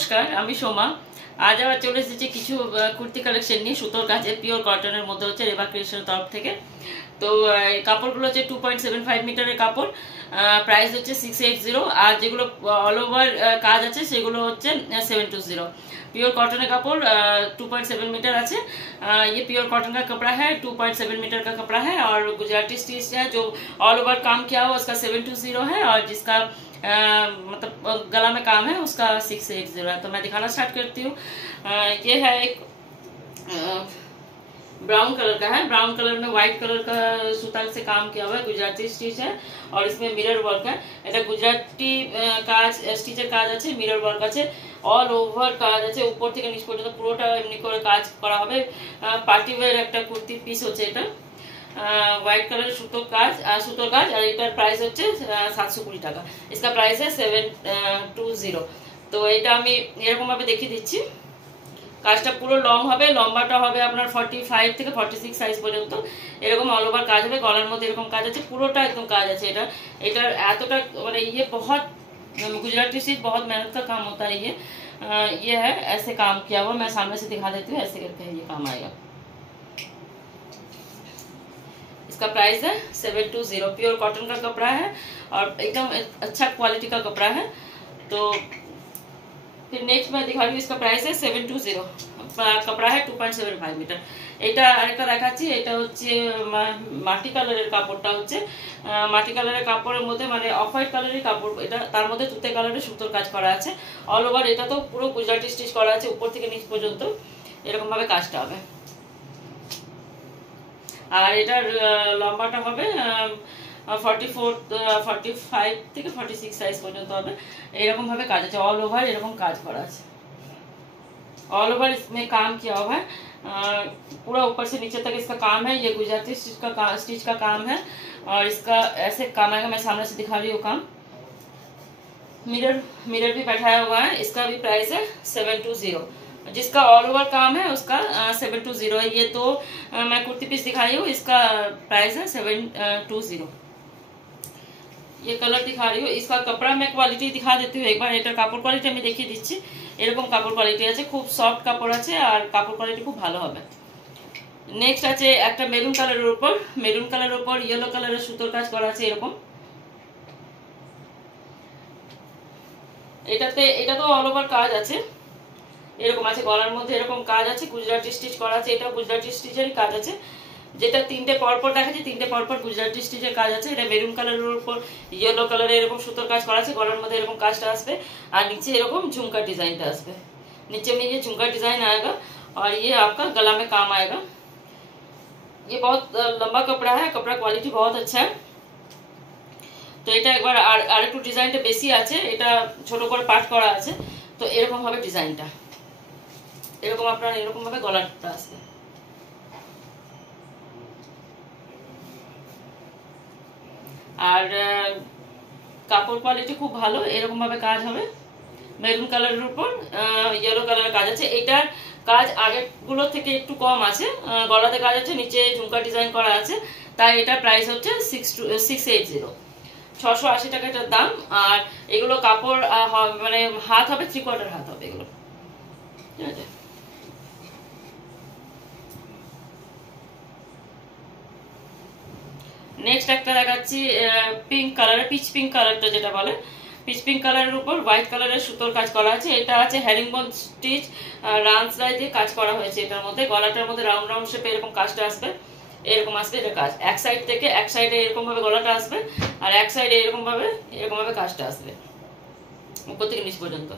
নমস্কার, আমি সোমা। আজ আবার চলে এসেছি কিছু কুর্তি কালেকশন নিয়ে সুতোর কাজে, পিওর কটনের মধ্যে হচ্ছে রেবা ক্রিয়েশনের তরফ থেকে। তো কাপড়গুলো হচ্ছে 2.75 মিটারের কাপড়, প্রাইস হচ্ছে 680। আর যেগুলো অল ওভার কাজ আছে সেগুলো হচ্ছে 720। प्योर कॉटन का कपड़ 2.7 मीटर আছে। ये प्योर कॉटन का कपड़ा है, 2.7 मीटर का कपड़ा है और गुजराती स्टिच है जो ऑल ओवर काम किया हुआ उसका 720 है और जिसका मतलब गला में काम है उसका 680 है। तो मैं दिखाना स्टार्ट करती हूँ। ये है एक ब्राउन कलर का है, ब्राउन कलर में व्हाइट कलर का सूता से काम किया हुआ है, गुजराती स्टिच है और इसमें मिरर वर्क है। এটা গুজরাটি কাজ, স্টিচের কাজ আছে, মিরর ওয়ার্ক আছে, অল ওভার কাজ আছে, উপর থেকে নিচ পর্যন্ত পুরোটা এমনি করে কাজ করা হবে। পার্টি ওয়্যার একটা কুর্তি পিস হচ্ছে এটা। व्हाइट कलर সুতোর কাজ আর এটার প্রাইস হচ্ছে 720 টাকা। इसका प्राइस है 720। তো এটা আমি এরকম ভাবে দেখিয়ে দিচ্ছি। কাজটা পুরো লং হবে, লম্বাটা হবে আপনার 45 থেকে 46 সাইজ পর্যন্ত। এরকম অল ওভার কাজ হবে, গলার মধ্যে এরকম কাজ আছে, পুরোটা একদম কাজ আছে। এটার এতটা মানে ये बहुत गुजराती स्टिच बहुत मेहनत का काम होता है। ये है ऐसे काम किया हुआ। मैं सामने से दिखा देती हूँ, ऐसे करके ये काम आएगा। इसका प्राइस है 720। प्योर कॉटन का कपड़ा है और एकदम अच्छा क्वालिटी का कपड़ा है। तो फिर नेक्स्ट मैं दिखा रही हूँ, इसका प्राइस है 720। कपड़ा है 2.75 मीटर। এটা আরেকটা দেখাচ্ছি। এটা হচ্ছে মাটি কালারের কাপড়টা হচ্ছে মাটি কালারের কাপড়ের মধ্যে মানে অফ হোয়াইট কালারের কাপড়, এটা তার মধ্যে তুতে কালারের সুতোর কাজ করা আছে অল ওভার। এটা তো পুরো গুজরাটি স্টিচ করা আছে, উপর থেকে নিচ পর্যন্ত এরকম ভাবে কাজটা হবে। আর এটার লম্বাটা হবে 45 থেকে 46 সাইজ পর্যন্ত হবে। এরকম भावे কাজ আছে, ऑल ओवर এরকম কাজ করা আছে। ऑल ओवर इसमें काम किया हुआ है, पूरा ऊपर से नीचे तक इसका काम है। ये गुजराती स्टिच का काम है और इसका ऐसे काम आएगा। मैं सामने से दिखा रही हूँ काम। मिरर भी बैठाया हुआ है। इसका भी प्राइस है 720। जिसका ऑल ओवर काम है उसका 720 है। ये तो मैं कुर्ती पीस दिखाई हूँ, इसका प्राइस है 720। ये कलर दिखा रही हूँ। इसका कपड़ा मैं क्वालिटी दिखा देती हूँ एक बार। এটার কাপড় কোয়ালিটি আমি দেখিয়ে দিচ্ছি। এরকম কাপড় কোয়ালিটি আছে, খুব সফট কাপড় আছে আর কাপড় কোয়ালিটি খুব ভালো হবে। নেক্সট আছে একটা মেরুন কালারের উপর, মেরুন কালারের উপর ইয়েলো কালারের সুতোর কাজ করা আছে এরকম। এটা তো অল ওভার কাজ আছে, এরকম আছে, গলার মধ্যে এরকম কাজ আছে, গুজরাটি স্টিচ করা আছে। এটা গুজরাটি স্টিচেরই কাজ আছে। যেটা তিনটে পরপর দেখাচ্ছি, তিনটে পরপর গুজরাটি স্টিচের কাজ আছে। এটা মেরুন কালারের উপর ইয়েলো কালারের এরকম সুতোর কাজ করা আছে, গলার মধ্যে এরকম কাজটা আসবে আর নিচে এরকম झुमका डिजाइनটা আসবে। नीचे में ये झुमका डिजाइन आएगा और ये आपका गला में काम आएगा। ये बहुत लंबा कपड़ा है, कपड़ा क्वालिटी बहुत अच्छा है। তো এটা একবার আর একটু ডিজাইনটা বেশি আছে, এটা ছোট করে পাট করা আছে। তো এরকম ভাবে ডিজাইনটা এরকম আপনার এরকম ভাবে গলাটা আসবে। আর কাপড় কোয়ালিটি খুব ভালো, এরকম ভাবে কাজ হবে। মেরুন কালারের উপর ইয়েলো কালারের কাজ আছে। এটার কাজ আগেরগুলো থেকে একটু কম আছে, গলাতে কাজ আছে, নিচে ঝুমকা ডিজাইন করা আছে। তাই এটার প্রাইস হচ্ছে 680। 680 টাকা এটার দাম। আর এগুলো কাপড় মানে হাত হবে 3/4 হাত হবে এগুলো, ঠিক আছে। নেক্সট একটা দেখাচ্ছি পিঙ্ক কালারের, পিচ পিঙ্ক কালারটা যেটা বলে, পিচ পিঙ্ক কালারের উপর হোয়াইট কালারের সুতোর কাজ করা আছে। এটা আছে হ্যারিংবোন স্টিচ, রান সেলাই দিয়ে কাজ করা হয়েছে এটার মধ্যে। গলাটার মধ্যে রাউন্ড রাউন্ড শেপে এরকম কাজটা আসবে, এরকম আসবে এটা কাজ। এক সাইড থেকে এক সাইডে এরকম ভাবে গলাটা আসবে আর এক সাইডে এরকম ভাবে কাজটা আসবে উপর থেকে নিচ পর্যন্ত।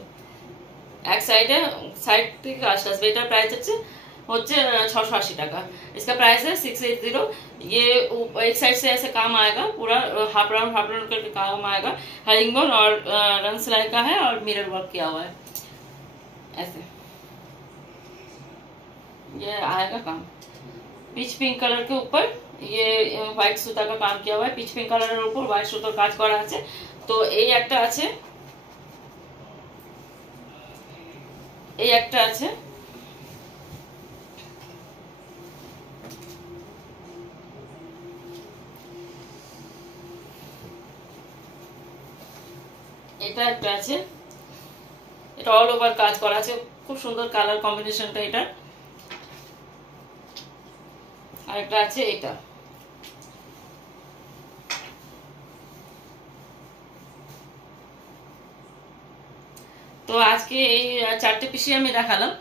এক সাইড থেকে কাজটা আসবে। এটার প্রাইস হচ্ছে 680 টাকা। इसका प्राइस है 680। ये एक साइड से ऐसे काम आएगा, पूरा हाफ राउंड करके काम आएगा। हैरिंगबोन और रन सिलाई का है और मिरर वर्क किया हुआ है ऐसे। ये आएगा काम। पिच पिंक कलर के ऊपर ये व्हाइट सूता का काम किया हुआ है। पिच पिंक कलर ऊपर व्हाइट सूतार काज करा আছে। তো এই একটা আছে, এই একটা আছে। এটা একটা আছে, এটা অল ওভার কাজ করা আছে, খুব সুন্দর কালার কম্বিনেশনটা এটা। আর একটা আছে এটা, তো আজকে এই 4টে পিসই আমি দেখালাম।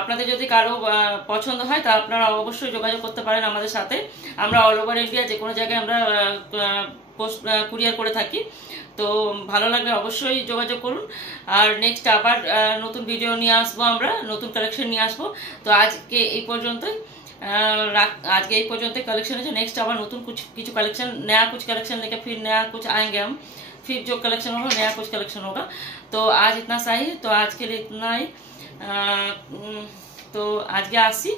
আপনাদের যদি কারো পছন্দ হয় তা আপনারা অবশ্যই যোগাযোগ করতে পারেন আমাদের সাথে। আমরা অল ওভার ইন্ডিয়া যে কোনো জায়গায় আমরা পোস্ট কুরিয়ার করে থাকি। তো ভালো লাগলে অবশ্যই যোগাযোগ করুন। আর নেক্সট আবার নতুন ভিডিও নিয়ে আসবো, আমরা নতুন কালেকশন নিয়ে আসবো। তো আজকে এই পর্যন্তই, आज के एक पर्यंत कलेक्शन है। नेक्स्ट आवर नतून कुछ कलेक्शन, नया कुछ कलेक्शन लेकर फिर नया कुछ आएंगे हम। फिर जो कलेक्शन होगा नया कुछ कलेक्शन होगा। तो आज इतना सा ही, तो आज के लिए इतना ही। तो आज के आसी,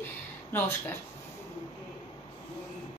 नमस्कार।